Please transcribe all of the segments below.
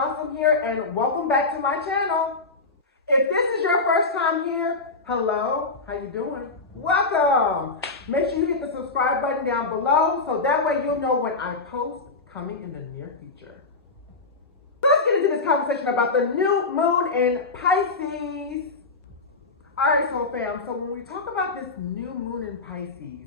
Blossom here, and welcome back to my channel. If this is your first time here, hello, how you doing? Welcome. Make sure you hit the subscribe button down below so that way you'll know when I post coming in the near future. Let's get into this conversation about the new moon in Pisces. All right, so fam, so when we talk about this new moon in Pisces,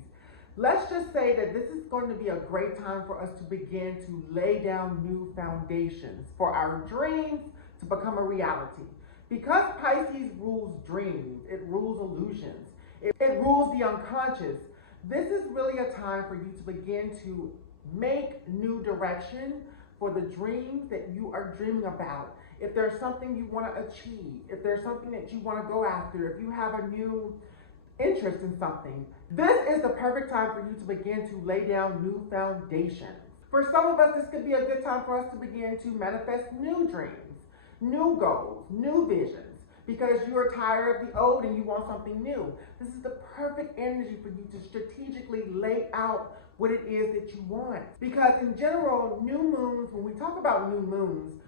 let's just say that this is going to be a great time for us to begin to lay down new foundations for our dreams to become a reality. Because Pisces rules dreams, it rules illusions, it rules the unconscious. This is really a time for you to begin to make new direction for the dreams that you are dreaming about. If there's something you want to achieve, if there's something that you want to go after, if you have a new interest in something, this is the perfect time for you to begin to lay down new foundations. For some of us, this could be a good time for us to begin to manifest new dreams, new goals, new visions, because you are tired of the old and you want something new. This is the perfect energy for you to strategically lay out what it is that you want. Because in general, new moons, when we talk about new moons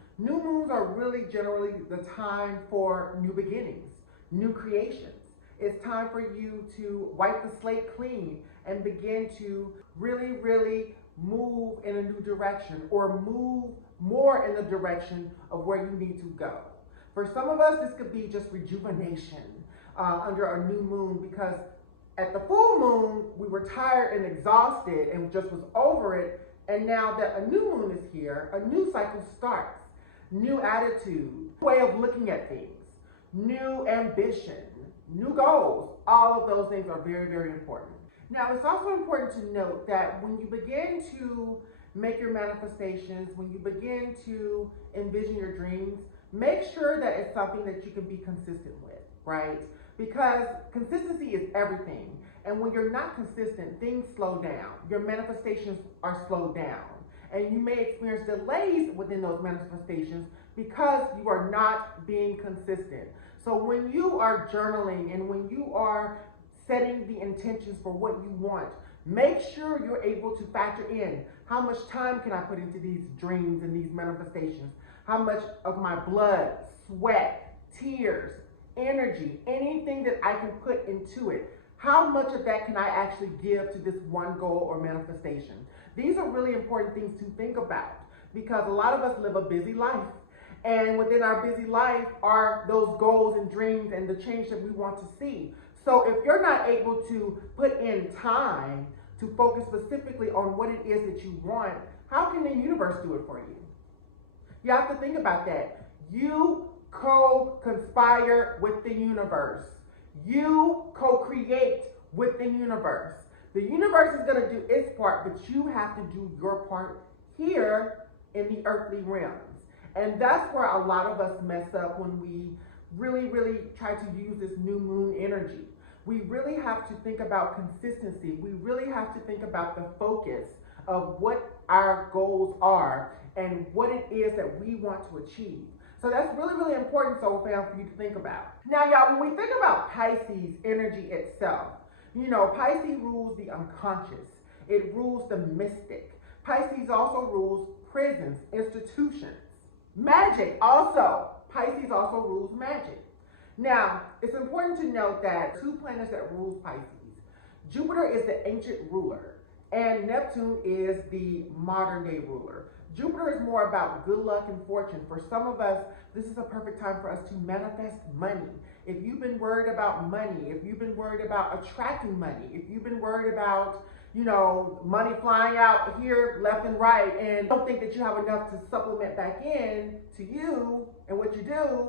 are really generally the time for new beginnings, new creations. It's time for you to wipe the slate clean and begin to really move in a new direction, or move more in the direction of where you need to go. For some of us, this could be just rejuvenation under a new moon, because at the full moon, we were tired and exhausted and just was over it. And now that a new moon is here, a new cycle starts. New attitude, way of looking at things, new ambition, new goals. All of those things are very important. Now, it's also important to note that when you begin to make your manifestations, when you begin to envision your dreams, make sure that it's something that you can be consistent with, right? Because consistency is everything. And when you're not consistent, things slow down. Your manifestations are slowed down. And you may experience delays within those manifestations because you are not being consistent. So when you are journaling and when you are setting the intentions for what you want, make sure you're able to factor in how much time can I put into these dreams and these manifestations? How much of my blood, sweat, tears, energy, anything that I can put into it? How much of that can I actually give to this one goal or manifestation? These are really important things to think about, because a lot of us live a busy life. And within our busy life are those goals and dreams and the change that we want to see. So if you're not able to put in time to focus specifically on what it is that you want, how can the universe do it for you? You have to think about that. You co-conspire with the universe. You co-create with the universe. The universe is going to do its part, but you have to do your part here in the earthly realms. And that's where a lot of us mess up when we really try to use this new moon energy. We really have to think about consistency. We really have to think about the focus of what our goals are and what it is that we want to achieve. So that's really important, soul fam, for you to think about. Now, y'all, when we think about Pisces energy itself, you know, Pisces rules the unconscious. It rules the mystic. Pisces also rules prisons, institutions, magic also. Pisces also rules magic. Now, it's important to note that two planets that rules Pisces. Jupiter is the ancient ruler, and Neptune is the modern day ruler. Jupiter is more about good luck and fortune. For some of us, this is a perfect time for us to manifest money. If you've been worried about money, if you've been worried about attracting money, if you've been worried about, you know, money flying out here left and right, and don't think that you have enough to supplement back in to you and what you do,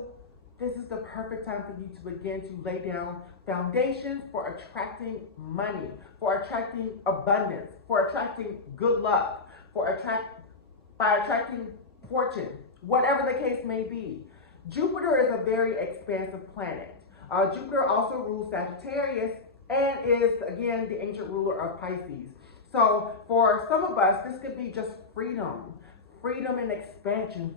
this is the perfect time for you to begin to lay down foundations for attracting money, for attracting abundance, for attracting good luck, by attracting fortune, whatever the case may be. Jupiter is a very expansive planet. Jupiter also rules Sagittarius and is, again, the ancient ruler of Pisces. So for some of us, this could be just freedom and expansion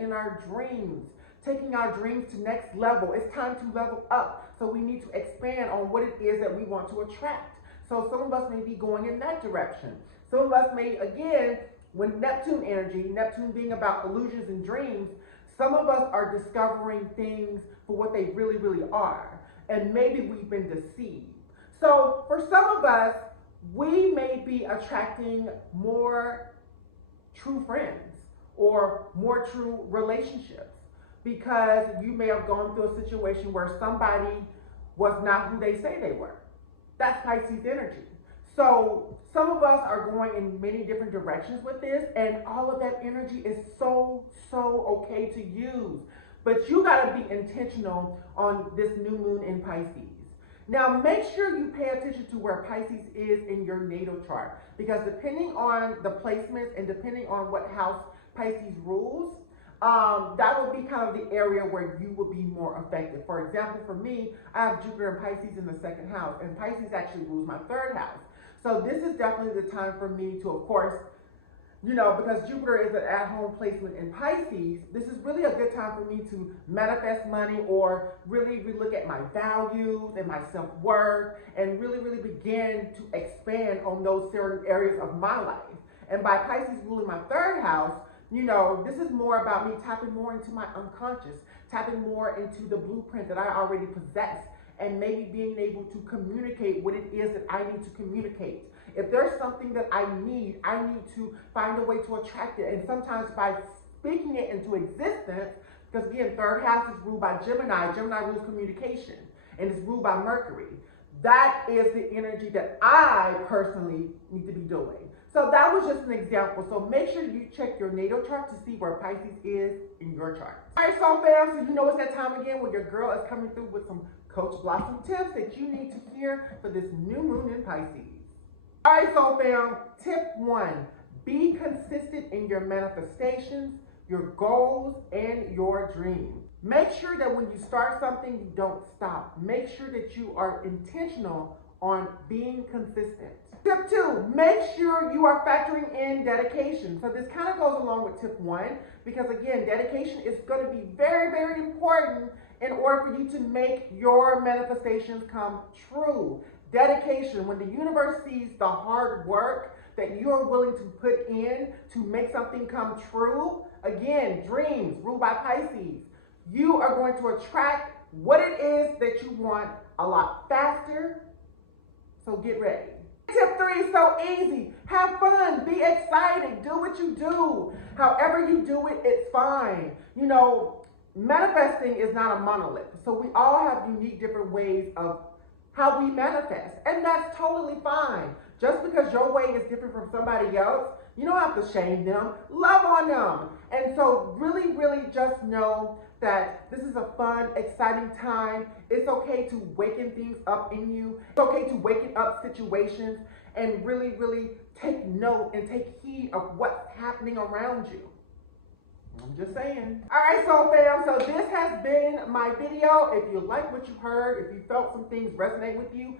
in our dreams, taking our dreams to next level. It's time to level up. So we need to expand on what it is that we want to attract. So some of us may be going in that direction. Some of us may, again, when Neptune energy, Neptune being about illusions and dreams, some of us are discovering things for what they really, really are. And maybe we've been deceived. So for some of us, we may be attracting more true friends or more true relationships because you may have gone through a situation where somebody was not who they say they were. That's Pisces energy. So some of us are going in many different directions with this, and all of that energy is so okay to use. But you got to be intentional on this new moon in Pisces. Now, make sure you pay attention to where Pisces is in your natal chart, because depending on the placements and depending on what house Pisces rules, that would be kind of the area where you would be more effective. For example, for me, I have Jupiter and Pisces in the second house, and Pisces actually rules my third house. So this is definitely the time for me to, of course, because Jupiter is an at-home placement in Pisces, this is really a good time for me to manifest money or really look at my values and my self-worth and really begin to expand on those certain areas of my life. And by Pisces ruling my third house, this is more about me tapping more into my unconscious, tapping more into the blueprint that I already possess, and maybe being able to communicate what it is that I need to communicate. If there's something that I need to find a way to attract it. And sometimes by speaking it into existence, because again, third house is ruled by Gemini. Gemini rules communication, and it's ruled by Mercury. That is the energy that I personally need to be doing. So that was just an example. So make sure you check your natal chart to see where Pisces is in your chart. All right, so fam, so it's that time again when your girl is coming through with some Coach Blossom tips that you need to hear for this new moon in Pisces. All right, so fam, tip 1, be consistent in your manifestations, your goals, and your dreams. Make sure that when you start something, you don't stop. Make sure that you are intentional on being consistent. Tip 2, make sure you are factoring in dedication. So this kind of goes along with tip 1, because again, dedication is going to be very important in order for you to make your manifestations come true. Dedication, when the universe sees the hard work that you are willing to put in to make something come true, again, dreams ruled by Pisces, you are going to attract what it is that you want a lot faster. So get ready. Tip 3 is so easy. Have fun, be excited, do what you do. However you do it, it's fine. Manifesting is not a monolith. So we all have unique different ways of how we manifest, and that's totally fine. Just because your way is different from somebody else, you don't have to shame them, love on them. And so really just know that this is a fun, exciting time. It's okay to waken things up in you. It's okay to waken up situations and really take note and take heed of what's happening around you. I'm just saying. All right, so fam, so this has been my video. If you like what you heard, if you felt some things resonate with you,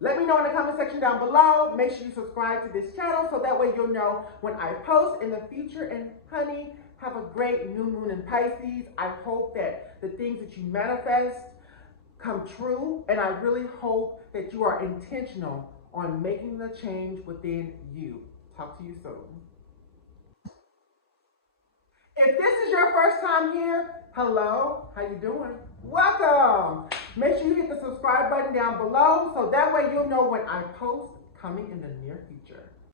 let me know in the comment section down below. Make sure you subscribe to this channel so that way you'll know when I post in the future. And honey, have a great new moon in Pisces. I hope that the things that you manifest come true. And I really hope that you are intentional on making the change within you. Talk to you soon. If this is your first time here, hello, how you doing? Welcome. Make sure you hit the subscribe button down below so that way you'll know when I post coming in the near future.